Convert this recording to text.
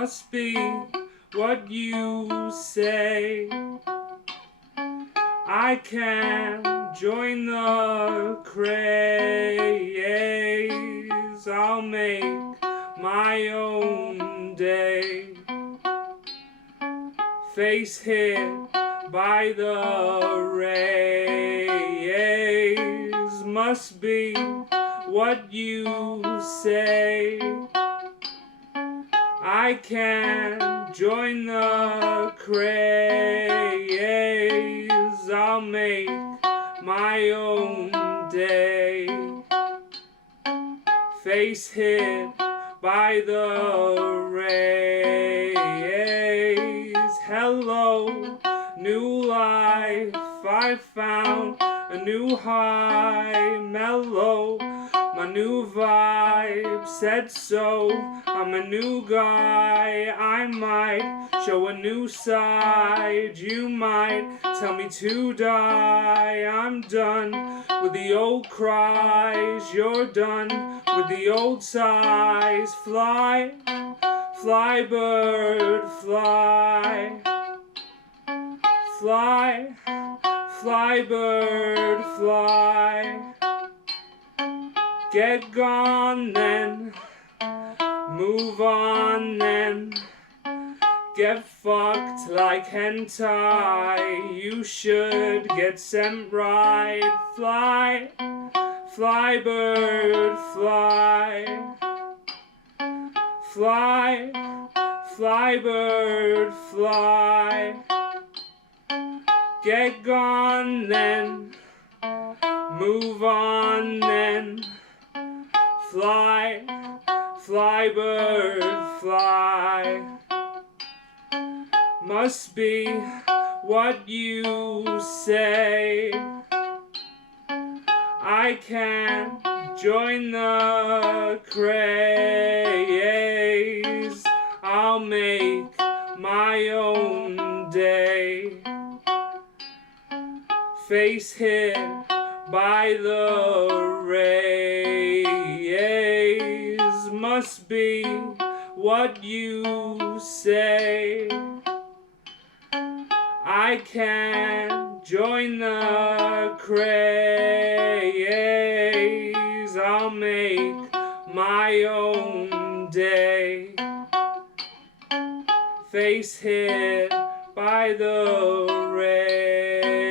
must be what you say. I can join the craze. I'll make my own day. Face hit by the rays must be what you say. I can join the craze. I'll make my own day. Face hit by the rays. Hello, new life, I found a new high, mellow. My new vibe said so. I'm a new guy. I might show a new side. You might tell me to die. I'm done with the old cries. You're done with the old sighs. Fly, fly, bird, fly. Fly, fly, bird, fly. Get gone then, move on then. Get fucked like hentai. You should get sent right. Fly, fly, bird, fly. Fly, fly, bird, fly. Get gone then, move on then. Fly, fly, bird, fly. Must be what you say. I can join the craze. I'll make my own day. Face hit by the rays must be what you say. I can join the craze. I'll make my own day. Face hit by the rays.